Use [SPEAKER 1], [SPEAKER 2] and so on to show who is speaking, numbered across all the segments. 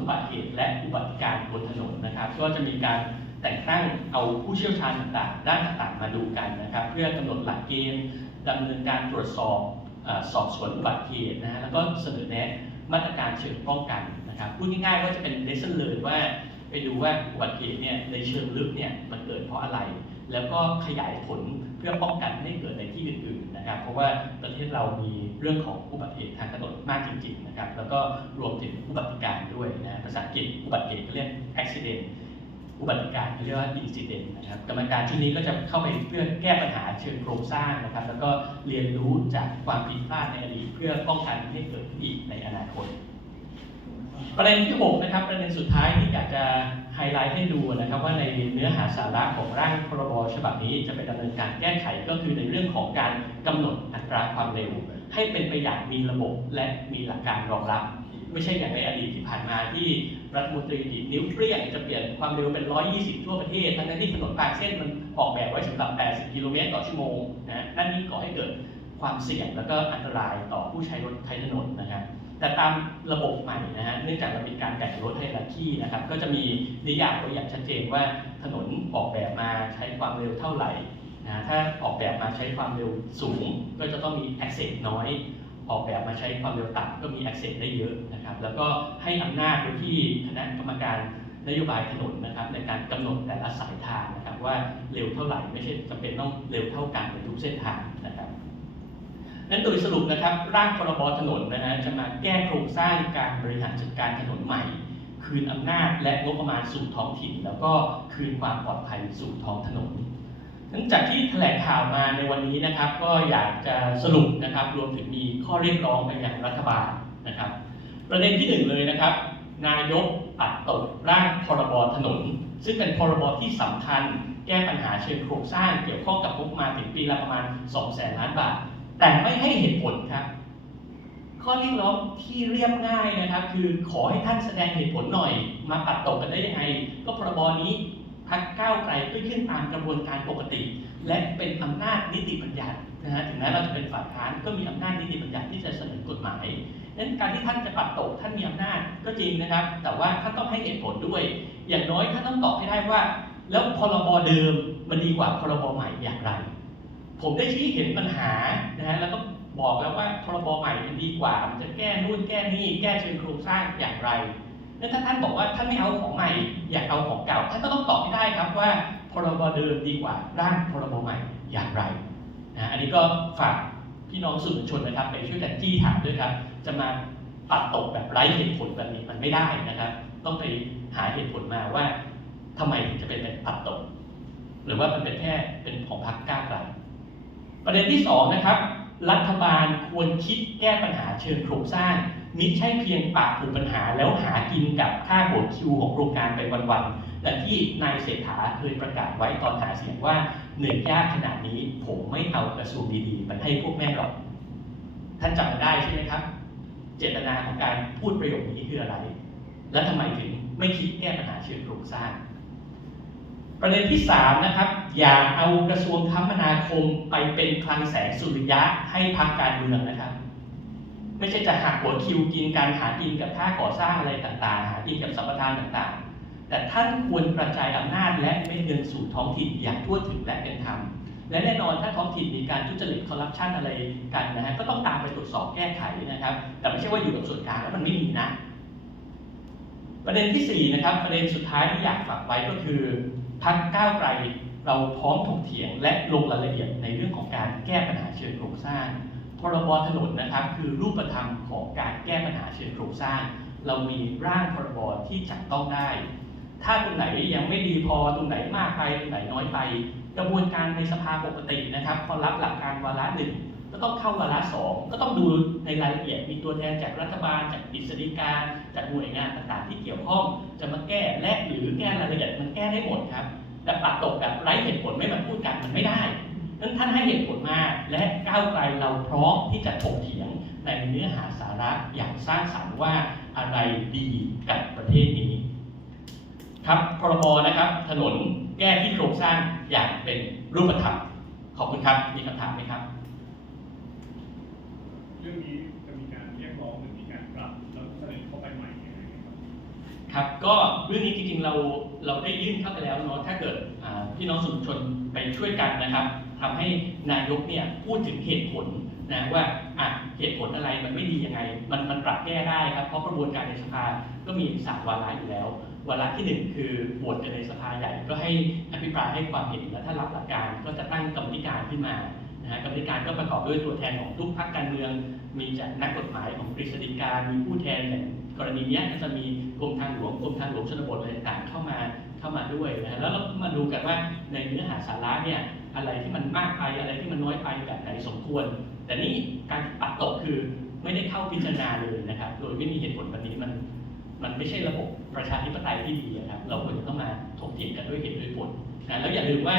[SPEAKER 1] อุบัติเหตุและอุบัติการบนถนนนะครับ ก็จะมีการแต่งตั้งเอาผู้เชี่ยวชาญต่างๆ ด้านต่างๆมาดูกันนะครับ เพื่อกำหนดหลักเกณฑ์ดำเนินการตรวจสอบสอบสวนอุบัติเหตุนะฮะแล้วก็เสนอแนะมาตรการเชิงป้องกันนะครับพูดง่ายๆว่าจะเป็น lesson learn ว่าไปดูว่าอุบัติเหตุเนี่ยในเชิงลึกเนี่ยมันเกิดเพราะอะไร แล้วก็ขยายผล เพื่อป้องกันไม่ให้เกิดในที่อื่นๆนะครับ เพราะว่าประเทศเรามีเรื่องของอุบัติเหตุทางถนนมากจริงๆนะครับ แล้วก็รวมถึงอุบัติการด้วยนะภาษาอังกฤษอุบัติเหตุเขาเรียก accident อุบัติการเขาเรียกว่า incident นะครับกรรมการชุดนี้ก็จะเข้าไปเพื่อแก้ปัญหาเชิงโครงสร้างนะครับ แล้วก็เรียนรู้จากความผิดพลาดในอดีตเพื่อป้องกันไม่ให้เกิดอีกในอนาคต ประเด็นที่6นะครับประเด็นสุดท้ายที่อยากจะไฮไลท์ให้ดูนะครับว่าในเนื้อหาสาระของร่างพรบฉบับนี้จะเป็นดำเนินการแก้ไขก็คือในเรื่องของการกำหนดอัตราความเร็ว ให้เป็นไปอย่างมีระบบและมีหลักการรองรับ ไม่ใช่อย่างในอดีตที่ผ่านมาที่รัฐมนตรีดีนิ้วเปรี้ยงจะเปลี่ยนความเร็วเป็น 120 ทั่วประเทศ ทั้งนั้นที่ถนนบางเส้นมันออกแบบไว้สำหรับ 80 กิโลเมตรต่อชั่วโมงนะนั่นนี่ก่อให้เกิดความเสี่ยงแล้วก็อันตรายต่อผู้ใช้รถใช้ถนนนะครับ แต่ตามระบบใหม่นะฮะเนื่องจากเรามีการแบ่งรถให้ละที่นะครับก็จะมีนิยามไว้อย่างชัดเจนว่าถนนออกแบบมาใช้ความเร็วเท่าไหร่นะถ้าออกแบบมาใช้ความเร็วสูง ก็จะต้องมี access น้อย ออกแบบมาใช้ความเร็วต่ำก็มี access ได้เยอะนะครับแล้วก็ให้อำนาจไปที่คณะกรรมการนโยบายถนนนะครับในการกำหนดแต่ละสายทางนะครับว่าเร็วเท่าไหร่ไม่ใช่จำเป็นต้องเร็วเท่ากันในทุกเส้นทาง ดังนั้นโดยสรุปนะครับร่างพรบถนนนะฮะจะมาแก้โครงสร้างการบริหารจัดการถนนใหม่ คืนอำนาจและงบประมาณสู่ท้องถิ่น แล้วก็คืนความปลอดภัยสู่ท้องถนนหลังจากที่แถลงข่าวมาในวันนี้นะครับ ก็อยากจะสรุปนะครับ รวมถึงมีข้อเรียกร้องไปยังรัฐบาลนะครับ ประเด็นที่หนึ่งเลยนะครับ นายกปัดตกร่างพรบถนน ซึ่งเป็นพรบที่สำคัญ แก้ปัญหาเชิงโครงสร้างเกี่ยวข้องกับงบประมาณถึงปีละประมาณ2แสนล้านบาท แต่ไม่ให้เหตุผลครับ ข้อเรียกร้องที่เรียบง่ายนะครับ คือขอให้ท่านแสดงเหตุผลหน่อย มาปัดตกกันได้ยังไง ก็พรบนี้พักก้าวไกลก็ขึ้นตามกระบวนการปกติ และเป็นอำนาจนิติบัญญัตินะฮะถึงแม้เราจะเป็นฝ่ายค้านก็มีอำนาจนิติบัญญัติที่จะเสนอกฎหมายนั้นการที่ท่านจะปัดตกท่านมีอำนาจก็จริงนะครับ แต่ว่าท่านต้องให้เหตุผลด้วย อย่างน้อยท่านต้องตอบให้ได้ว่า แล้วพรบเดิมมันดีกว่าพรบใหม่อย่างไร ผมได้ชี้เห็นปัญหานะฮะแล้วก็บอกแล้วว่าพรบใหม่มันดีกว่า มันจะแก้นู่นแก้นี่แก้เชิงโครงสร้างอย่างไรแล้วถ้าท่านบอกว่าท่านไม่เอาของใหม่ อยากเอาของเก่า ท่านก็ต้องตอบให้ได้ครับว่าพรบเดิมดีกว่าร่างพรบใหม่อย่างไรนะอันนี้ก็ฝากพี่น้องสื่อมวลชนนะครับไปช่วยกันจี้ถามด้วยครับจะมาปัดตกแบบไร้เหตุผลแบบนี้มันไม่ได้นะครับ ต้องไปหาเหตุผลมาว่าทำไมถึงจะเป็นแบบปัดตก หรือว่ามันเป็นแค่เป็นของพรรคก้าวไกล ประเด็นที่สองนะครับรัฐบาลควรคิดแก้ปัญหาเชิงโครงสร้างมิใช่เพียงปากถูกปัญหาแล้วหากินกับค่าหัวคิวของโครงการไปวันๆแต่ที่นายเศรษฐาเคยประกาศไว้ตอนหาเสียงว่าเหนื่อยยากขนาดนี้ผมไม่เอากระทรวงดีๆมันให้พวกแม่หรอกท่านจำได้ใช่ไหมครับ เจตนาของการพูดประโยคนี้คืออะไร และทำไมถึงไม่คิดแก้ปัญหาเชิงโครงสร้าง ประเด็นที่ 3 นะครับ อย่าเอากระทรวงคมนาคมไปเป็นคลังแสงสุริยะให้พักการเมืองนะครับไม่ใช่จะหักหัวคิวกินการหากินกับค่าก่อสร้างอะไรต่างๆ หากินกับสัมปทานต่างๆ แต่ท่านควรกระจายอำนาจและเม็ดเงินสู่ท้องถิ่นอย่างทั่วถึงและเป็นธรรมและแน่นอนถ้าท้องถิ่นมีการทุจริตคอร์รัปชันอะไรกันนะฮะก็ต้องตามไปตรวจสอบแก้ไขนะครับ แต่ไม่ใช่ว่าอยู่กับส่วนกลางแล้วมันไม่มีนะ ประเด็นที่4นะครับประเด็นสุดท้ายที่อยากฝากไว้ก็คือ พักก้าวไกลเราพร้อมถกเถียงและลงรายละเอียดในเรื่องของการแก้ปัญหาเชิงโครงสร้างพรบถนนนะครับคือรูปธรรมของการแก้ปัญหาเชิงโครงสร้าง เรามีร่างพรบที่จับต้องได้ ถ้าตรงไหนยังไม่ดีพอตรงไหนมากไปตรงไหนน้อยไป กระบวนการในสภาปกตินะครับพอรับหลักการวาระหนึ่งก็ต้องเข้าวาระสองก็ต้องดูในรายละเอียดมีตัวแทนจากรัฐบาล จากกฤษฎีการจากหน่วยงานต่างๆ ที่เกี่ยวข้องจะมาแก้และหรือแก้รายละเอียดมันแก้ได้หมดครับ แต่ปัดตกแบบไร้เหตุผลไม่มาพูดกันมันไม่ได้นั้นท่านให้เหตุผลมา และก้าวไกลเราพร้อมที่จะถกเถียงในเนื้อหาสาระอย่างสร้างสรรค์ว่าอะไรดีกับประเทศนี้ ครับพรบนะครับ ถนนแก้ที่โครงสร้างอย่างเป็นรูปธรรม ขอบคุณครับ มีคำถามไหมครับ
[SPEAKER 2] เรื่องนี้จะมีการเรียกร้องหรือมีการปรับแล้วเสนอเข้าไปใหม่ยังไงครับ
[SPEAKER 1] ครับ ก็เรื่องนี้จริงๆเรา เราได้ยื่นเข้าไปแล้วเนาะถ้าเกิดพี่น้องสื่อมชนไปช่วยกันนะครับทำให้นายกเนี่ยพูดถึงเหตุผลนะว่าอะเหตุผลอะไรมันไม่ดียังไง มันมันปรับแก้ได้ครับ เพราะกระบวนการในสภาก็มีสามวาระอยู่แล้ว วาระที่หนึ่งคือโหวตกันในสภาใหญ่ก็ให้อภิปรายให้ความเห็นและถ้ารับหลักการก็จะตั้งกรรมธิการขึ้นมานะฮะกรรมธิการก็ประกอบด้วยตัวแทนของทุกพรรคการเมือง มีจากนักกฎหมายของกฤษฎีกามีผู้แทนอย่าง กรณีนี้ก็จะมีกรมทางหลวงกรมทางหลวงชนบทอะไรต่างเข้ามาเข้ามาด้วยนะฮะแล้วเรามาดูกันว่าในเนื้อหาสาระเนี่ยอะไรที่มันมากไปอะไรที่มันน้อยไปแบบไหนสมควร แต่นี่การปัดตกคือไม่ได้เข้าพิจารณาเลยนะครับ โดยไม่มีเหตุผลแบบนี้มันมันไม่ใช่ระบบประชาธิปไตยที่ดีอะครับ เราควรจะต้องมาถกเถียงกันด้วยเหตุด้วยผลนะแล้วอย่าลืมว่า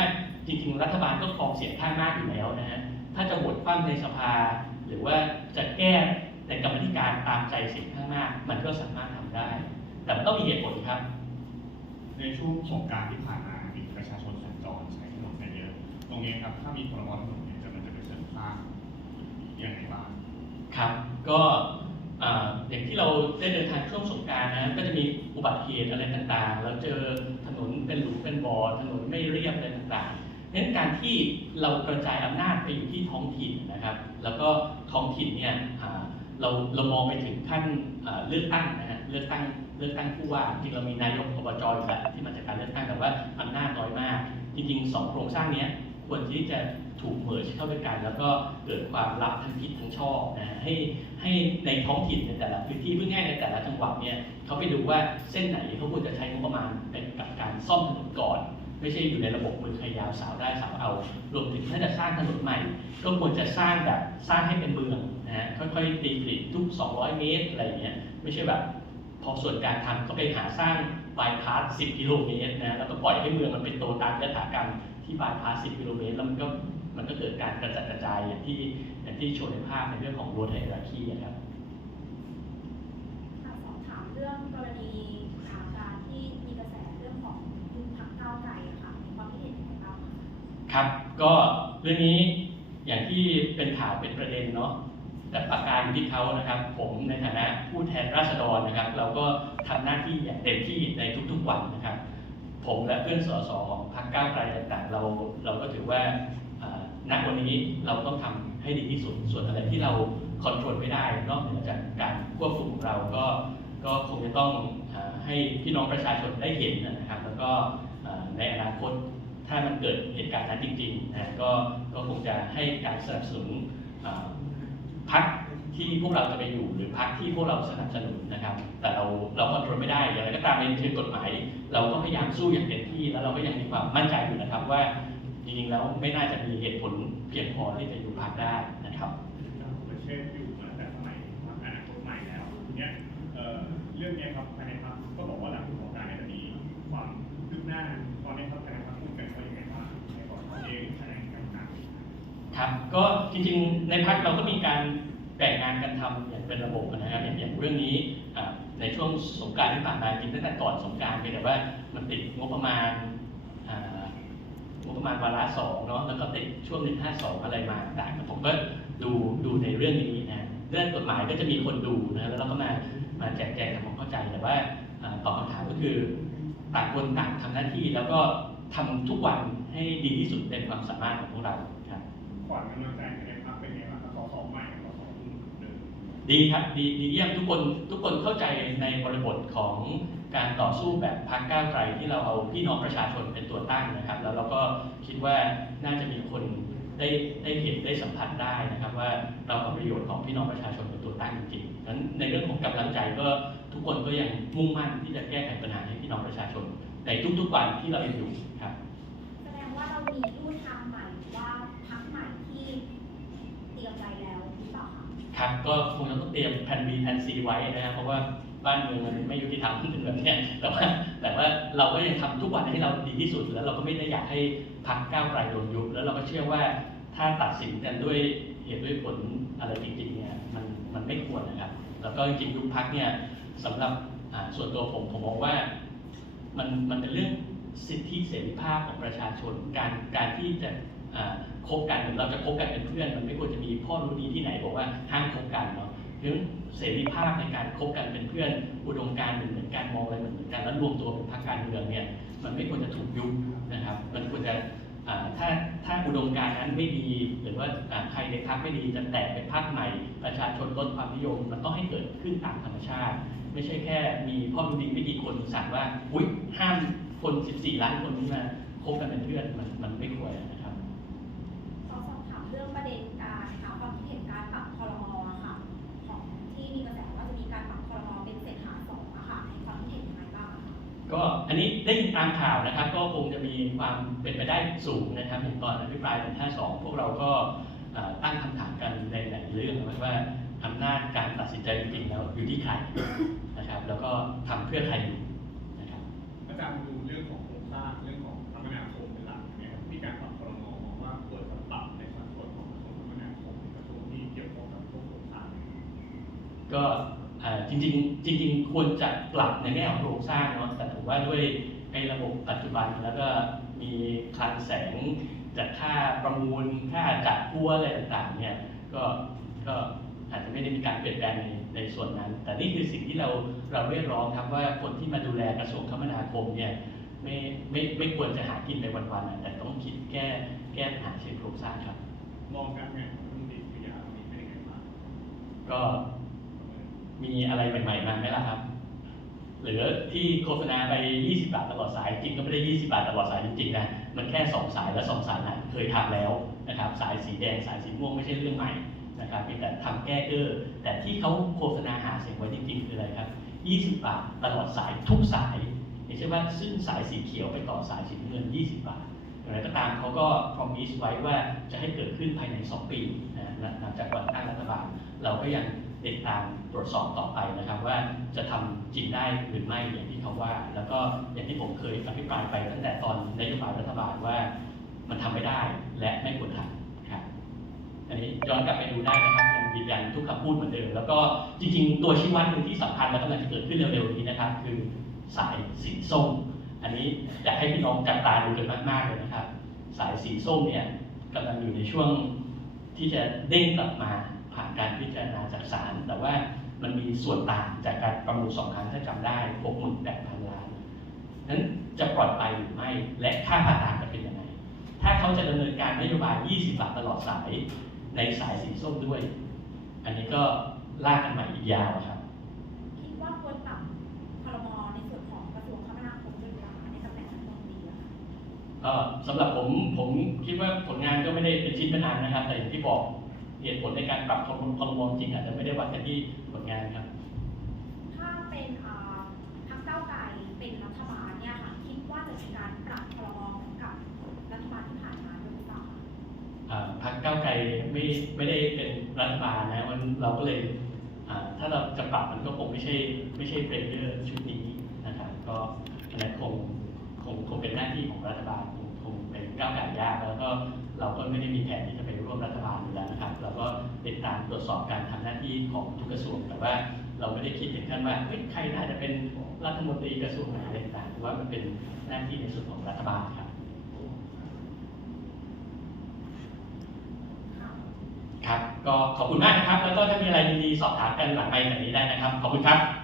[SPEAKER 1] จริงๆรัฐบาลก็ครองเสียงข้างมากอยู่แล้วนะฮะถ้าจะโหวตคว่ำในสภา หรือว่าจะแก้ ในกรรมธิการตามใจเสียงข้างมาก มันก็สามารถทำได้ แต่มันต้องมีเหตุผลครับ
[SPEAKER 2] ในช่วงสงกรารที่ผ่านมามีประชาชนสัญจรใช้ถนนกันเยอะ ตรงนี้ครับถ้ามีพรบถนนเนี่ยจะมันจะเป็นเสริมสร้างยังไงบ้าง
[SPEAKER 1] ครับก็อ่าอย่างที่เราได้เดินทางช่วงสงกรารนะก็จะมีอุบัติเหตุอะไรต่างๆ แล้วเจอถนนเป็นหลุมเป็นบ่อถนนไม่เรียบอะไรต่างๆนั้นการที่เรากระจายอำนาจไปอยู่ที่ท้องถิ่นนะครับ แล้วก็ท้องถิ่นเนี่ยอ่า เราเรามองไปถึงขั้นเลือกตั้งนะฮะเลือกตั้งเลือกตั้งผู้ว่าจริงเรามีนายกอบจอยู่แล้วที่มาจากการเลือกตั้งแต่ว่าอำนาจน้อยมาก จริงๆสองโครงสร้างนี้ควรที่จะถูกเมิร์ชเข้าด้วยกัน แล้วก็เกิดความรับทั้งผิดทั้งชอบนะฮะให้ให้ในท้องถิ่นในแต่ละพื้นที่เพื่อง่ายในแต่ละจังหวัดเนี่ยเขาไปดูว่าเส้นไหนเขาควรจะใช้งบประมาณเป็นกับการซ่อมถนนก่อน ไม่ใช่อยู่ในระบบมือใครยาวสาวได้สาวเอา รวมถึงถ้าจะสร้างถนนใหม่ ก็ควรจะสร้างแบบสร้างให้เป็นเมืองนะฮะค่อยๆตีกริดทุก 200 เมตรอะไรอย่างเงี้ยไม่ใช่แบบพอส่วนการทำก็ไปหาสร้างบายพาส 10 กิโลเมตรนะแล้วก็ปล่อยให้เมืองมันเป็นโตตามยถากรรมที่บายพาส 10 กิโลเมตรแล้วมันก็มันก็เกิดการกระจัดกระจายอย่างที่อย่างที่โชว์ในภาพในเรื่องของโรถไฮรัคีนะครับ
[SPEAKER 3] ค่ะสอบถามเรื่องกรณีอ่าการที่มีกระแสเรื่องของยุบพักก้าวไกลอะค่ะมีความคิดเห็นยังไงบ้างคะ
[SPEAKER 1] ครับ ก็เรื่องนี้อย่างที่เป็นข่าวเป็นประเด็นเนาะแต่ปากกาอยู่ที่เขานะครับ ผมในฐานะผู้แทนราษฎรนะครับ เราก็ทำหน้าที่อย่างเต็มที่ในทุกๆวันนะครับ ผมและเพื่อนสสอพรรคก้าวไกลต่างๆ เราเราก็ถือว่าณวันนี้เราต้องทำให้ดีที่สุดส่วนอะไรที่เราคอนโทรลไม่ได้ นอกเหนือจากการควบคุมของเราก็ก็คงจะต้องให้พี่น้องประชาชนได้เห็นนะครับ แล้วก็ในอนาคต ถ้ามันเกิดเหตุการณ์นั้นจริงๆนะก็ก็คงจะให้การสนับสนุนอ่าพักที่พวกเราจะไปอยู่หรือพักที่พวกเราสนับสนุนนะครับ แต่เราเราคอนโทรลไม่ได้อย่างไรก็ตามในเชิงกฎหมาย เราก็พยายามสู้อย่างเต็มที่ แล้วเราก็ยังมีความมั่นใจอยู่นะครับว่าจริงๆแล้วไม่น่าจะมีเหตุผลเพียงพอที่จะอยู่พักได้นะครับ
[SPEAKER 2] ประเทศอยู่มาตั้งแต่สมัยพรรคอนาคตใหม่แล้วทีเนี้ยเอ่อเรื่องเนี้ยครับภายใน ครับก็
[SPEAKER 1] จริงๆในพักเราก็มีการแบ่งงานกันทำอย่างเป็นระบบนะครับอย่างเรื่องนี้ในช่วงสงการที่ผ่านมาจริงตั้งแต่ก่อนสงการเพียแต่ว่ามันติดงบประมาณงบประมาณวาระสองเนาะแล้วก็ติดช่วงหนึ่งห้าสองอะไรมาต่างผมก็ดูดูในเรื่องนี้นะเรื่องกฎหมายก็จะมีคนดูนะแล้วเราก็มามาแจกแจงทำความเข้าใจแต่ว่าอ่าตอบคำถามก็คือต่างคนต่างทำหน้าที่แล้วก็ทำทุกวันให้ดีที่สุดเป็นความสามารถของพวกเรา ครับ
[SPEAKER 2] ๆขวัญกำลังใจภายในพรรคเป็นไงบ้างครับสสใหม่กับสสรุ่นเดิม
[SPEAKER 1] ดีครับดีดีเยี่ยมทุกคนทุกคนเข้าใจในบริบทของการต่อสู้แบบพรรคก้าวไกลที่เราเอาพี่น้องประชาชนเป็นตัวตั้งนะครับ แล้วเราก็คิดว่าน่าจะมีคนได้ได้เห็นได้สัมผัสได้นะครับ ว่าเราเอาประโยชน์ของพี่น้องประชาชนเป็นตัวตั้งจริงๆนั้นในเรื่องของกำลังใจก็ทุกคนก็ยังมุ่งมั่นที่จะแก้ไขปัญหาให้พี่น้องประชาชนในทุกๆวันที่เรายังอยู่ครับ
[SPEAKER 3] แสดงว่าเรามีรูทางใหม่หรือว่าพักใหม่ที่เตรียมไว้ แล้วหรือเปล่าคะ
[SPEAKER 1] ครับก็คงจะต้องเตรียมแผน B แผน C ไว้นะครับเพราะว่าบ้านเมืองมันไม่ยุติธรรมเป็นแบบนี้แต่ว่าแต่ว่าเราก็ยังทำทุกวันให้เราดีที่สุด แล้วเราก็ไม่ได้อยากให้พักก้าวไกลโดนยุบแล้วเราก็เชื่อว่าถ้าตัดสินกันด้วยเหตุด้วยผลอะไรจริงๆเนี่ยมันมันไม่ควรนะครับ แล้วก็จริงๆยุบพักเนี่ยสำหรับอ่าส่วนตัวผมผมมองว่ามันมันเป็นเรื่องสิทธิเสรีภาพของประชาชน การการที่จะ คบกันเราจะคบกันเป็นเพื่อน มันไม่ควรจะมีพ่อรู้ดีที่ไหนบอกว่าห้ามคบกันเนาะเพราะฉะนั้นเสรีภาพในการคบกันเป็นเพื่อน อุดมการณ์เหมือนเหมือนกันมองอะไรเหมือนเหมือนแล้วรวมตัวเป็นพรรคการเมืองเนี่ยมันไม่ควรจะถูกยุบนะครับ มันควรจะถ้าถ้าอุดมการณ์นั้นไม่ดีหรือว่าอ่าใครในพรรคไม่ดีจะแตกเป็นพรรคใหม่ ประชาชนลดความนิยม มันต้องให้เกิดขึ้นตามธรรมชาติ ไม่ใช่แค่มีพ่อรู้ดีไม่กี่คนสั่งว่าอุ้ยห้ามคน 14 ล้านคนนี้มาคบกันเป็นเพื่อนมันมันไม่ควรนะครับ
[SPEAKER 3] อันนี้ได้
[SPEAKER 1] ยินตามข่าวนะครับ ก็คงจะมีความเป็นไปได้สูงนะครับอย่างตอนอภิปรายในท่าสองพวกเราก็เอ่อตั้งคำถามกันในหลายเรื่องว่าอำนาจการตัดสินใจจริงๆแล้วอยู่ที่ใครนะครับ แล้วก็ทำเพื่อใครอยู่นะครับ
[SPEAKER 2] อาจารย์ดูเรื่องของโครงสร้างเรื่องของคมนาคมเป็นหลักนะครับมีการปรับครมมองว่าควรจะปรับในสัดส่วนของกระทรวงคมนาคมกระทรวงที่เกี่ยวข้องกับพวกโครงสร้าง
[SPEAKER 1] ก็เอ่อจริงๆจริง ๆ ควรจะปรับในแง่ของโครงสร้างเนาะแต่ผม ว่าด้วยไอ้ระบบปัจจุบันแล้วก็มีคลังแสงจากค่าประมูลค่าจัดพัวอะไรต่างๆเนี่ยก็ก็อาจจะไม่ได้มีการเปลี่ยนแปลงในในส่วนนั้น แต่นี่คือสิ่งที่เราเราเรียกร้องครับว่าคนที่มาดูแลกระทรวงคมนาคมเนี่ยไม่ไม่ไม่ควรจะหากินไปวันๆอะแต่ต้องคิดแก้แก้ปัญหาเชิงโครงสร้างครับ
[SPEAKER 2] มองการงานของรัฐมนตรีสุริยาตรงนี้เป็นยังไงบ้าง
[SPEAKER 1] ก็มีอะไรใหม่ๆมาไหมล่ะครับ หรือที่โฆษณาไป 20 บาทตลอดสายจริงก็ไม่ได้ 20 บาทตลอดสายจริงๆนะมันแค่ 2 สายและ2สายนั้นเคยทำแล้วนะครับสายสีแดงสายสีม่วงไม่ใช่เรื่องใหม่นะครับเพียงแต่ทำแก้เกอแต่ที่เขาโฆษณาหาเสียงไว้จริงๆคืออะไรครับ 20 บาทตลอดสายทุกสายอย่างเช่นว่าซึ่งสายสีเขียวไปต่อสายสีเงิน 20 บาทอย่างไรก็ตามเขาก็ promise ไว้ว่าจะให้เกิดขึ้นภายใน 2 ปีนะหลังจากวันตั้งรัฐบาลเราก็ยัง ติดตามตรวจสอบต่อไปนะครับ ว่าจะทำจริงได้หรือไม่อย่างที่เขาว่า แล้วก็อย่างที่ผมเคยอภิปรายไปตั้งแต่ตอนนโยบายรัฐบาลว่ามันทำไม่ได้และไม่ควรทำครับอันนี้ย้อนกลับไปดูได้นะครับยังยืนยันทุกคำพูดเหมือนเดิมแล้วก็จริง ๆ ตัวชี้วัดหนึ่งที่สำคัญและกำลังจะเกิดขึ้นเร็วๆนี้นะครับ คือสายสีส้ม อันนี้อยากให้พี่น้องจับตาดูกันมากๆเลยนะครับ สายสีส้มเนี่ยกำลังอยู่ในช่วงที่จะเด้งกลับมา การพิจารณาจากศาลแต่ว่ามันมีส่วนต่างจากการประมูลสองครั้งถ้าจำได้68,000ล้านนั้นจะปล่อยไปหรือไม่ และค่าผ่าตัดจะเป็นยังไง ถ้าเขาจะดำเนินการนโยบาย 20 บาทตลอดสายในสายสีส้มด้วย อันนี้ก็ลากกันใหม่อีกยาวครับ
[SPEAKER 3] คิดว่าควรปรับคอรมอในส่วนของกระทรวงคมนาคมด้วยไหมคะในตำแหน่งรัฐมนตรีอะค่ะ
[SPEAKER 1] ก็สำหรับผมผมคิดว่าผลงานก็ไม่ได้เป็นชิ้นเป็นอันนะครับ แต่อย่างที่บอก เหตุผลในการปรับคอรมคอรมจริงอาจจะไม่ได้วัดกันที่ผลงานครับ
[SPEAKER 3] ถ้าเป็นพรรคก้าไกลเป็นรัฐบาลเนี่ยค่ะคิดว่าจะมีการปรับคอรมอเหมือนกับรัฐบาลที่ผ่านมาหรือเปล่า
[SPEAKER 1] อ่าพรรคก้าไกลไม่ไม่ได้เป็นรัฐบาลนะมันเราก็เลยอ่าถ้าเราจะปรับมันก็คงไม่ใช่ไม่ใช่เฟรเดอร์ชุดนี้นะครับก็อันนั้นคงคงคงเป็นหน้าที่ของรัฐบาลคงคงเป็นก้าวไก่ยากแล้วก็เราก็ไม่ได้มีแผนที่ ร่วมรัฐบาลอยู่แล้วนะครับเราก็ติดตามตรวจสอบการทำหน้าที่ของทุกกระทรวง แต่ว่าเราไม่ได้คิดถึงขั้นว่าเฮ้ยใครน่าจะเป็นรัฐมนตรีกระทรวงไหนอะไรต่างๆเพราะว่ามันเป็นหน้าที่ในส่วนของรัฐบาลครับ
[SPEAKER 3] ค่ะ
[SPEAKER 1] ครับ ก็ขอบคุณมากนะครับ แล้วก็ถ้ามีอะไรดีๆสอบถามกันหลังไมค์แบบนี้ได้นะครับ ขอบคุณครับ